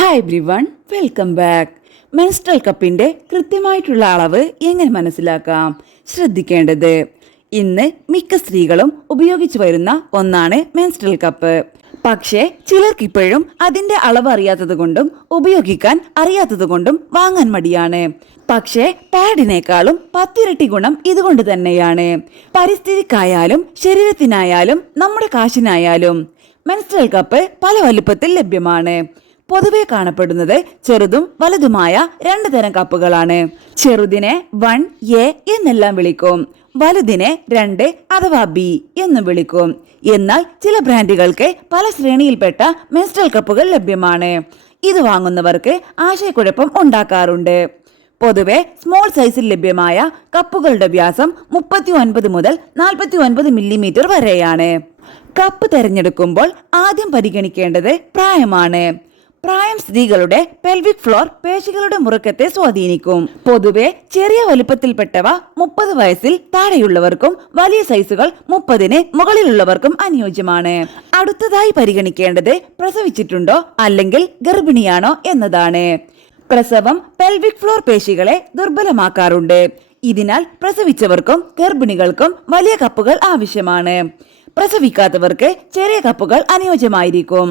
Hi everyone, welcome back. Menstrual കപ്പിന്റെ കൃത്യമായിട്ടുള്ള അളവ് എങ്ങനെ മനസ്സിലാക്കാം? ശ്രദ്ധിക്കേണ്ടത്, ഇന്ന് മിക്ക സ്ത്രീകളും ഉപയോഗിച്ചു വരുന്ന ഒന്നാണ് മെൻസ്ട്രൽ കപ്പ്. പക്ഷേ ചിലർക്ക് ഇപ്പോഴും അതിന്റെ അളവ് അറിയാത്തത് കൊണ്ടും ഉപയോഗിക്കാൻ അറിയാത്തത് കൊണ്ടും വാങ്ങാൻ മടിയാണ്. പക്ഷേ പാഡിനേക്കാളും 10 ഇരട്ടി ഗുണം ഇതുകൊണ്ട് തന്നെയാണ്. പരിസ്ഥിതിക്കായാലും ശരീരത്തിനായാലും നമ്മുടെ കാശിനായാലും മെൻസ്ട്രൽ കപ്പ് പല വലുപ്പത്തിൽ ലഭ്യമാണ്. പൊതുവെ കാണപ്പെടുന്നത് ചെറുതും വലുതുമായ 2 തരം കപ്പുകളാണ്. ചെറുതിനെ 1A എന്നെല്ലാം വിളിക്കും, വലുതിനെ 2 അഥവാ B എന്നും വിളിക്കും. എന്നാൽ ചില ബ്രാൻഡുകൾക്ക് പല ശ്രേണിയിൽപ്പെട്ട മെൻസ്ട്രൽ കപ്പുകൾ ലഭ്യമാണ്. ഇത് വാങ്ങുന്നവർക്ക് ആശയക്കുഴപ്പം ഉണ്ടാക്കാറുണ്ട്. പൊതുവെ സ്മോൾ സൈസിൽ ലഭ്യമായ കപ്പുകളുടെ വ്യാസം 39 മുതൽ 49 മില്ലിമീറ്റർ വരെയാണ്. കപ്പ് തിരഞ്ഞെടുക്കുമ്പോൾ ആദ്യം പരിഗണിക്കേണ്ടത് പ്രായമാണ്. പ്രായം സ്ത്രീകളുടെ പെൽവിക് ഫ്ലോർ പേശികളുടെ മുറുക്കത്തെ സ്വാധീനിക്കും. പൊതുവെ ചെറിയ വലുപ്പത്തിൽപ്പെട്ടവ 30 വയസ്സിൽ താഴെയുള്ളവർക്കും വലിയ സൈസുകൾ 30-ന് മുകളിലുള്ളവർക്കും അനുയോജ്യമാണ്. അടുത്തതായി പരിഗണിക്കേണ്ടത് പ്രസവിച്ചിട്ടുണ്ടോ അല്ലെങ്കിൽ ഗർഭിണിയാണോ എന്നതാണ്. പ്രസവം പെൽവിക് ഫ്ലോർ പേശികളെ ദുർബലമാക്കാറുണ്ട്. ഇതിനാൽ പ്രസവിച്ചവർക്കും ഗർഭിണികൾക്കും വലിയ കപ്പുകൾ ആവശ്യമാണ്. പ്രസവിക്കാത്തവർക്ക് ചെറിയ കപ്പുകൾ അനുയോജ്യമായിരിക്കും.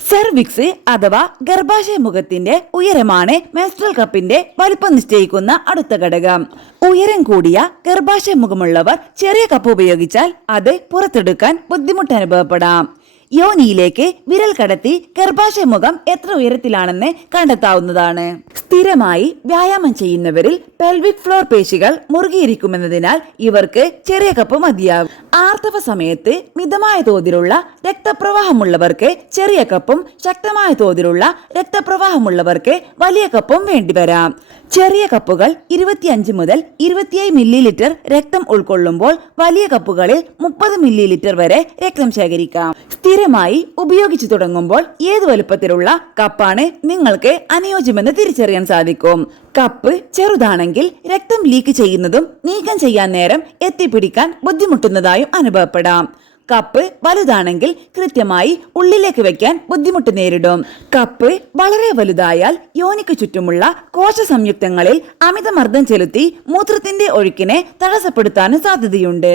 സെർവിക്സ് അഥവാ ഗർഭാശയ മുഖത്തിന്റെ ഉയരമാണ് മെൻസ്ട്രൽ കപ്പിന്റെ വലിപ്പം നിശ്ചയിക്കുന്ന അടുത്ത ഘടകം. ഉയരം കൂടിയ ഗർഭാശയ മുഖമുള്ളവർ ചെറിയ കപ്പ് ഉപയോഗിച്ചാൽ അത് പുറത്തെടുക്കാൻ ബുദ്ധിമുട്ട് അനുഭവപ്പെടാം. യോനിയിലേക്ക് വിരൽ കടത്തി ഗർഭാശയ മുഖം എത്ര ഉയരത്തിലാണെന്ന് കണ്ടെത്താവുന്നതാണ്. സ്ഥിരമായി വ്യായാമം ചെയ്യുന്നവരിൽ പെൽവിക് ഫ്ലോർ പേശികൾ മുറുകിയിരിക്കുമെന്നതിനാൽ ഇവർക്ക് ചെറിയ കപ്പ് മതിയാകും. ആർത്തവ സമയത്ത് മിതമായ തോതിലുള്ള രക്തപ്രവാഹമുള്ളവർക്ക് ചെറിയ കപ്പും ശക്തമായ തോതിലുള്ള രക്തപ്രവാഹമുള്ളവർക്ക് വലിയ കപ്പും വേണ്ടിവരാം. ചെറിയ കപ്പുകൾ 25 മുതൽ 27 മില്ലിലിറ്റർ രക്തം ഉൾക്കൊള്ളുമ്പോൾ വലിയ കപ്പുകളിൽ 30 മില്ലിലിറ്റർ വരെ രക്തം ശേഖരിക്കാം. സ്ഥിരമായി ഉപയോഗിച്ചു തുടങ്ങുമ്പോൾ ഏത് വലുപ്പത്തിലുള്ള കപ്പാണ് നിങ്ങൾക്ക് അനുയോജ്യമെന്ന് തിരിച്ചറിയാൻ സാധിക്കും. കപ്പ് ചെറുതാണെങ്കിൽ രക്തം ലീക്ക് ചെയ്യുന്നതും നീക്കം ചെയ്യാൻ നേരം എത്തിപ്പിടിക്കാൻ ബുദ്ധിമുട്ടുന്നതായും അനുഭവപ്പെടാം. കപ്പ് വലുതാണെങ്കിൽ കൃത്യമായി ഉള്ളിലേക്ക് വെക്കാൻ ബുദ്ധിമുട്ട് നേരിടും. കപ്പ് വളരെ വലുതായാൽ യോനിക്ക് ചുറ്റുമുള്ള കോശ സംയുക്തങ്ങളിൽ അമിതമർദ്ദം ചെലുത്തി മൂത്രത്തിന്റെ ഒഴുക്കിനെ തടസ്സപ്പെടുത്താനും സാധ്യതയുണ്ട്.